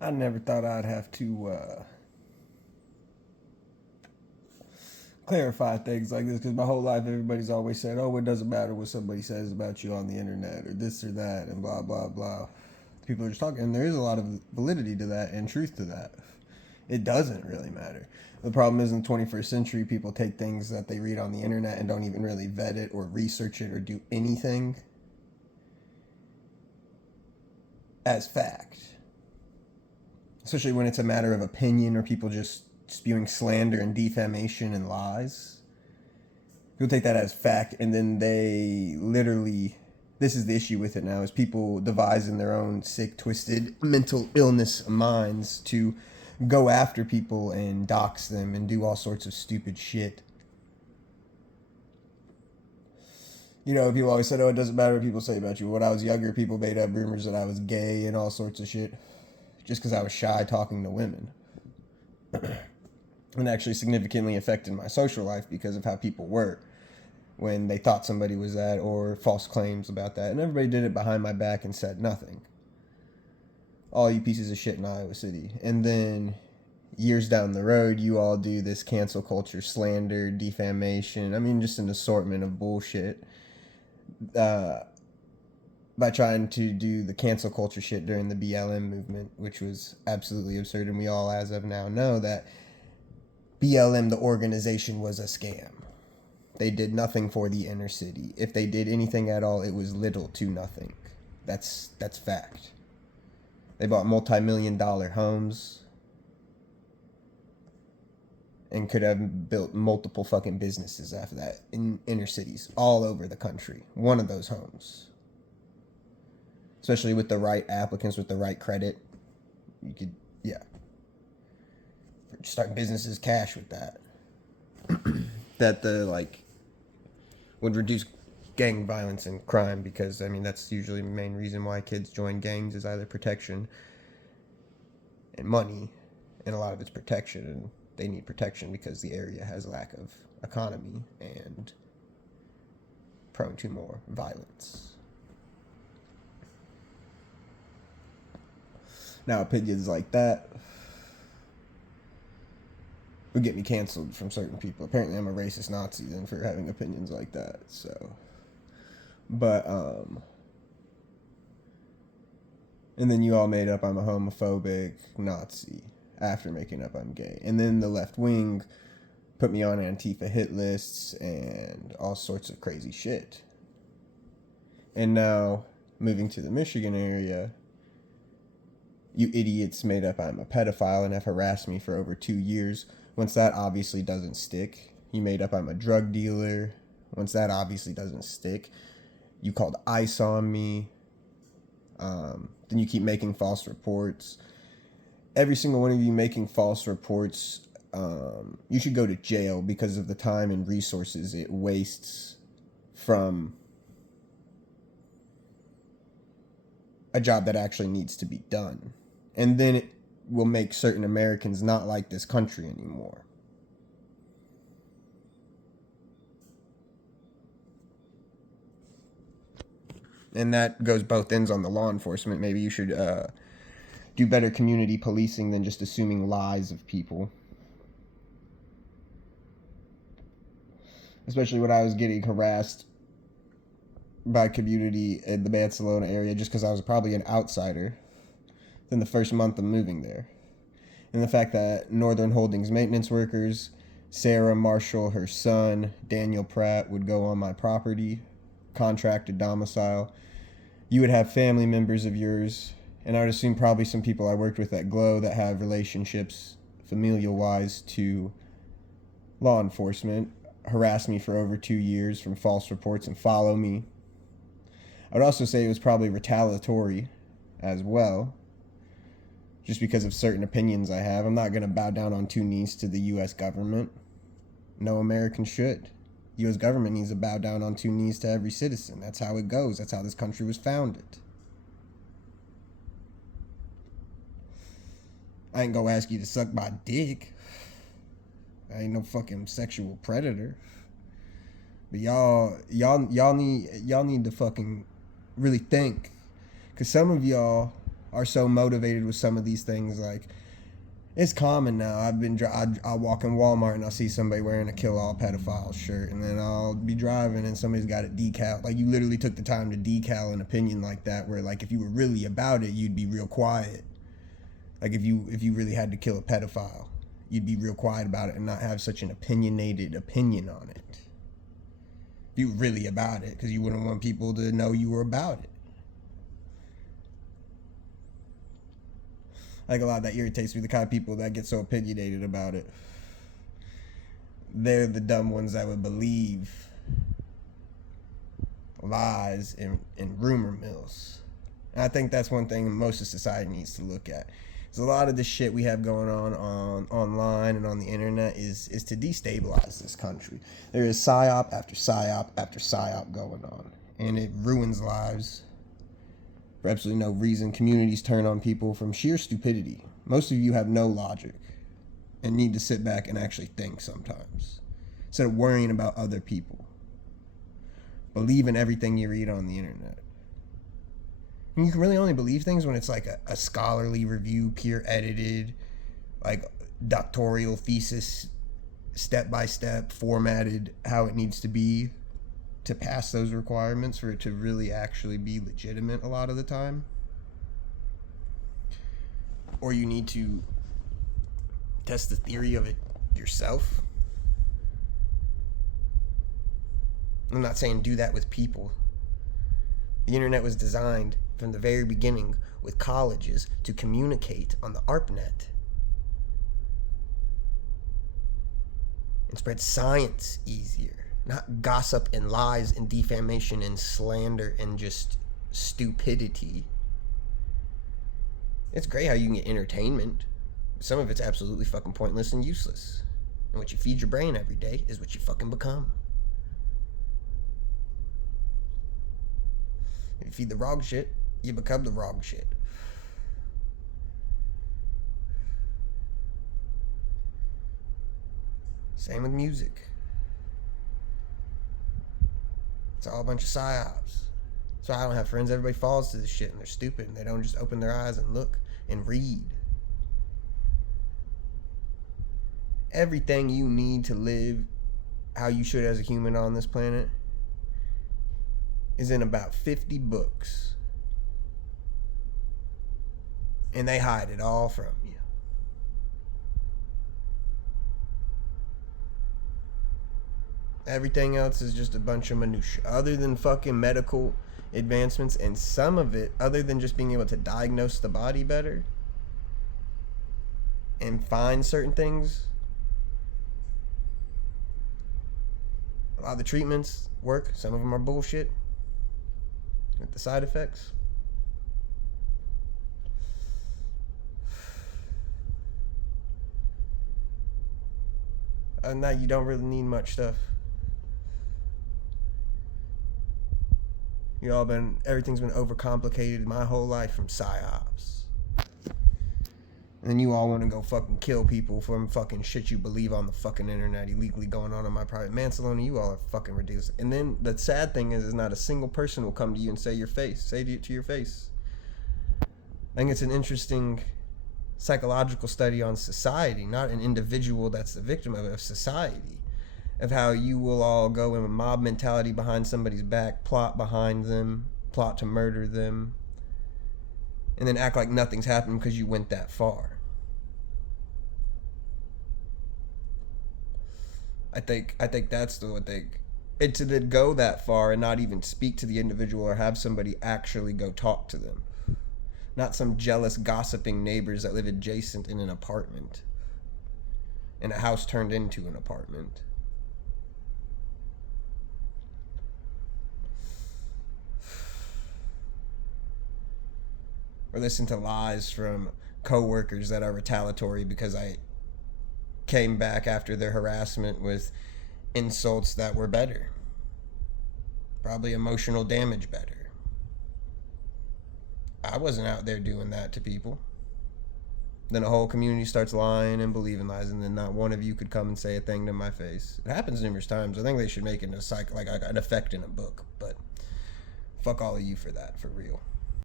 I never thought I'd have to clarify things like this because my whole life everybody's always said, "Oh, it doesn't matter what somebody says about you on the internet or this or that," and blah blah blah. People are just talking, and there is a lot of validity to that and truth to that. It doesn't really matter. The problem is in the 21st century, people take things that they read on the internet and don't even really vet it or research it or do anything as fact. Especially when it's a matter of opinion or people just spewing slander and defamation and lies. People take that as fact, and then they literally, this is the issue with it now, is people devise in their own sick, twisted mental illness minds to go after people and dox them and do all sorts of stupid shit. You know, people always said, "Oh, it doesn't matter what people say about you." When I was younger, people made up rumors that I was gay and all sorts of shit just because I was shy talking to women. And actually significantly affected my social life because of how people were when they thought somebody was that or false claims about that. And everybody did it behind my back and said nothing. All you pieces of shit in Iowa City. And then years down the road, you all do this cancel culture, slander, defamation. I mean, just an assortment of bullshit. By trying to do the cancel culture shit during the BLM movement, which was absolutely absurd. And we all, as of now, know that BLM, the organization, was a scam. They did nothing for the inner city. If they did anything at all, it was little to nothing. That's fact. They bought multi-million-dollar homes and could have built multiple fucking businesses after that in inner cities all over the country. One of those homes. Especially with the right applicants, with the right credit. You could, yeah. Start businesses cash with that. That would reduce gang violence and crime because, I mean, that's usually the main reason why kids join gangs is either protection and money, and a lot of it's protection, and they need protection because the area has a lack of economy and prone to more violence. Now, opinions like that would get me canceled from certain people. Apparently, I'm a racist Nazi then for having opinions like that. So, but and then you all made up I'm a homophobic Nazi after making up I'm gay, and then the left wing put me on Antifa hit lists and all sorts of crazy shit. And now, moving to the Michigan area, you idiots made up I'm a pedophile and have harassed me for over 2 years. Once that obviously doesn't stick, you made up I'm a drug dealer. Once that obviously doesn't stick, you called ICE on me. Then you keep making false reports. Every single one of you making false reports, you should go to jail because of the time and resources it wastes from a job that actually needs to be done. And then it will make certain Americans not like this country anymore. And that goes both ends on the law enforcement. Maybe you should do better community policing than just assuming lies of people. Especially when I was getting harassed by community in the Barcelona area just because I was probably an outsider than the first month of moving there. And the fact that Northern Holdings maintenance workers, Sarah Marshall, her son, Daniel Pratt, would go on my property, contracted domicile. You would have family members of yours, and I would assume probably some people I worked with at Glow that have relationships, familial-wise, to law enforcement, harass me for over 2 years from false reports and follow me. I would also say it was probably retaliatory as well, just because of certain opinions I have. I'm not going to bow down on 2 knees to the U.S. government. No American should. The U.S. government needs to bow down on 2 knees to every citizen. That's how it goes. That's how this country was founded. I ain't gonna ask you to suck my dick. I ain't no fucking sexual predator. But y'all need to fucking really think, cause some of y'all are so motivated with some of these things. Like, it's common now. I'll walk in Walmart and I'll see somebody wearing a kill all pedophiles shirt, and then I'll be driving and somebody's got it decal. Like, you literally took the time to decal an opinion like that, where like if you were really about it, you'd be real quiet. Like if you really had to kill a pedophile, you'd be real quiet about it and not have such an opinionated opinion on it. If you were really about it, because you wouldn't want people to know you were about it. Like, a lot of that irritates me, the kind of people that get so opinionated about it. They're the dumb ones that would believe lies and rumor mills. And I think that's one thing most of society needs to look at. Because a lot of the shit we have going on online and on the internet is to destabilize this country. There is psyop after psyop after psyop going on. And it ruins lives. For absolutely no reason. Communities turn on people from sheer stupidity. Most of you have no logic and need to sit back and actually think sometimes, instead of worrying about other people. Believe in everything you read on the internet. And you can really only believe things when it's like a scholarly review, peer edited, like doctoral thesis, step by step, formatted how it needs to be to pass those requirements for it to really actually be legitimate a lot of the time. Or you need to test the theory of it yourself. I'm not saying do that with people. The internet was designed from the very beginning with colleges to communicate on the ARPANET and spread science easier. Not gossip and lies and defamation and slander and just stupidity. It's great how you can get entertainment. Some of it's absolutely fucking pointless and useless. And what you feed your brain every day is what you fucking become. If you feed the wrong shit, you become the wrong shit. Same with music. It's all a bunch of psyops. So I don't have friends. Everybody falls to this shit and they're stupid and they don't just open their eyes and look and read. Everything you need to live how you should as a human on this planet is in about 50 books. And they hide it all from you. Everything else is just a bunch of minutia. Other than fucking medical advancements, and some of it, other than just being able to diagnose the body better and find certain things, a lot of the treatments work. Some of them are bullshit with the side effects. Other than that, you don't really need much stuff. Everything's been overcomplicated my whole life from psyops. And then you all want to go fucking kill people from fucking shit you believe on the fucking internet illegally going on in my private Mansalona. You all are fucking ridiculous. And then the sad thing is not a single person will come to you and say it to your face. I think it's an interesting psychological study on society, not an individual that's the victim of society. Of how you will all go in a mob mentality behind somebody's back, plot behind them, plot to murder them, and then act like nothing's happened because you went that far. I think that's the thing. And to then go that far and not even speak to the individual or have somebody actually go talk to them. Not some jealous, gossiping neighbors that live adjacent in an apartment. In a house turned into an apartment. Or listen to lies from coworkers that are retaliatory because I came back after their harassment with insults that were better. Probably emotional damage better. I wasn't out there doing that to people. Then a whole community starts lying and believing lies, and then not one of you could come and say a thing to my face. It happens numerous times. I think they should make it an effect in a book, but fuck all of you for that, for real.